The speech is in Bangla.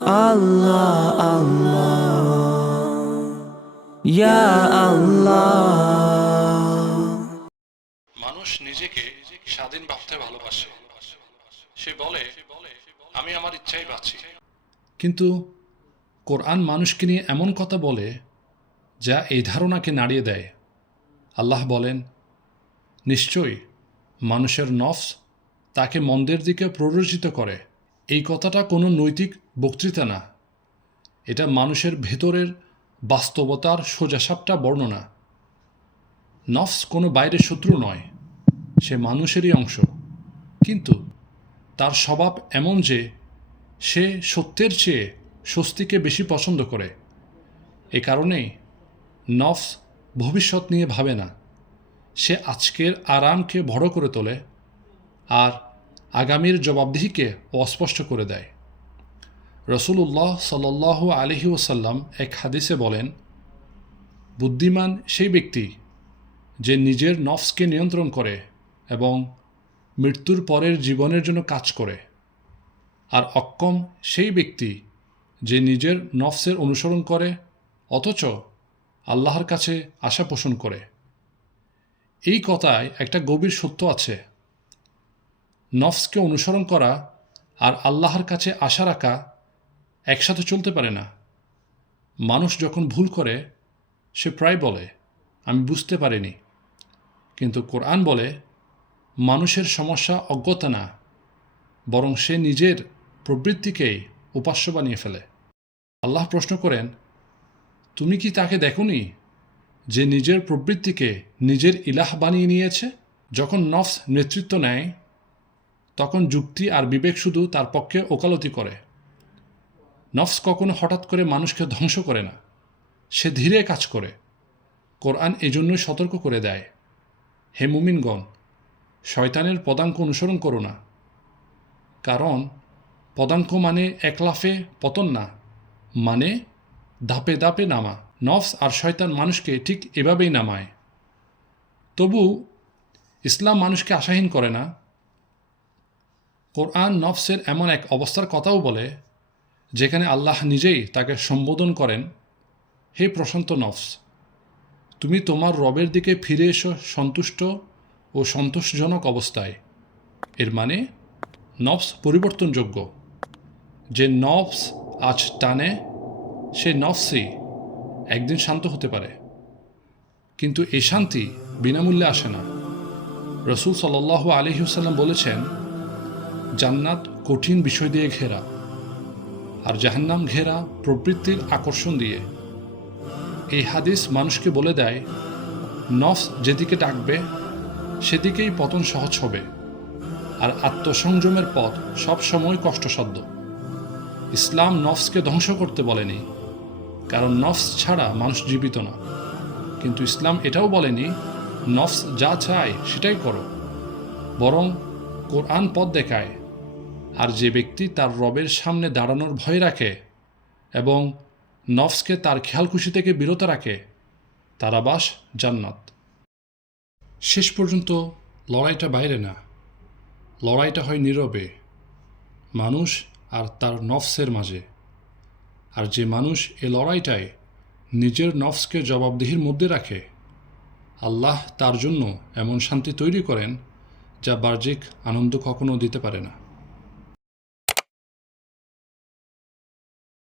Allah Allah Ya Allah মানুষ নিজেকে স্বাধীন ভাবতে ভালোবাসে। সে বলে, আমি আমার ইচ্ছাই বাঁচি। কিন্তু কোরআন মানুষকে নিয়ে এমন কথা বলে যা এই ধারণাকে নাড়িয়ে দেয়। আল্লাহ বলেন, নিশ্চয়ই মানুষের নফস তাকে মন্দের দিকে প্ররোচিত করে। এই কথাটা কোনো নৈতিক বক্তৃতা না, এটা মানুষের ভেতরের বাস্তবতার সোজাসাপটা বর্ণনা। নফস কোনো বাইরের শত্রু নয়, সে মানুষেরই অংশ, কিন্তু তার স্বভাব এমন যে সে সত্যের চেয়ে স্বস্তিকে বেশি পছন্দ করে। এ কারণেই নফস ভবিষ্যৎ নিয়ে ভাবে না, সে আজকের আরামকে বড় করে তোলে আর আগামীর জবাবদিহিকে অস্পষ্ট করে দেয়। রসুল্লাহ সাল্লাল্লাহু আলাইহি ওয়াসাল্লাম এক হাদিসে বলেন, বুদ্ধিমান সেই ব্যক্তি যে নিজের নফসকে নিয়ন্ত্রণ করে এবং মৃত্যুর পরের জীবনের জন্য কাজ করে, আর অক্ষম সেই ব্যক্তি যে নিজের নফসের অনুসরণ করে অথচ আল্লাহর কাছে আশা পোষণ করে। এই কথায় একটা গভীর সত্য আছে। নফসকে অনুসরণ করা আর আল্লাহর কাছে আশা রাখা একসাথে চলতে পারে না। মানুষ যখন ভুল করে সে প্রায় বলে, আমি বুঝতে পারিনি। কিন্তু কোরআন বলে, মানুষের সমস্যা অজ্ঞতা না, বরং সে নিজের প্রবৃত্তিকেই উপাস্য বানিয়ে ফেলে। আল্লাহ প্রশ্ন করেন, তুমি কি তাকে দেখোনি যে নিজের প্রবৃত্তিকে নিজের ইলাহ বানিয়ে নিয়েছে? যখন নফস নেতৃত্ব নেয় তখন যুক্তি আর বিবেক শুধু তার পক্ষে ওকালতি করে। নফস কখনো হঠাৎ করে মানুষকে ধ্বংস করে না, সে ধীরে কাজ করে। কোরআন এজন্যই সতর্ক করে দেয়, হে মুমিনগণ, শয়তানের পদাঙ্ক অনুসরণ করো না, কারণ পদাঙ্ক মানে এক লাফে পতন না, মানে ধাপে ধাপে নামা। নফস আর শয়তান মানুষকে ঠিক এভাবেই নামায়। তবু ইসলাম মানুষকে আশাহীন করে না। কোরআন নফসের এমন এক অবস্থার কথাও বলে যেখানে আল্লাহ নিজেই তাকে সম্বোধন করেন, হে প্রশান্ত নফস, তুমি তোমার রবের দিকে ফিরে এসো সন্তুষ্ট ও সন্তোষজনক অবস্থায়। এর মানে নফস পরিবর্তনযোগ্য। যে নফস আজ টানে সে নফসই একদিন শান্ত হতে পারে, কিন্তু এই শান্তি বিনামূল্যে আসে না। রসুল সাল্লাল্লাহু আলাইহি ওয়াসাল্লাম বলেছেন, জান্নাত কঠিন বিষয় দিয়ে ঘেরা আর জাহান্নাম ঘেরা প্রবৃত্তির আকর্ষণ দিয়ে। এই হাদিস মানুষকে বলে দেয়, নফস যেদিকে ডাকবে সেদিকেই পতন সহজ হবে, আর আত্মসংযমের পথ সবসময় কষ্টসাধ্য। ইসলাম নফসকে ধ্বংস করতে বলেনি, কারণ নফস ছাড়া মানুষ জীবিত না। কিন্তু ইসলাম এটাও বলেনি নফস যা চায় সেটাই করো, বরং কোরআন পথ দেখায়। আর যে ব্যক্তি তার রবের সামনে দাঁড়ানোর ভয় রাখে এবং নফসকে তার খেয়ালখুশি থেকে বিরত রাখে, তার আবাস জান্নাত। শেষ পর্যন্ত লড়াইটা বাইরে না, লড়াইটা হয় নীরবে, মানুষ আর তার নফসের মাঝে। আর যে মানুষ এ লড়াইটায় নিজের নফসকে জবাবদিহির মধ্যে রাখে, আল্লাহ তার জন্য এমন শান্তি তৈরি করেন যা বাহ্যিক আনন্দ কখনো দিতে পারে না।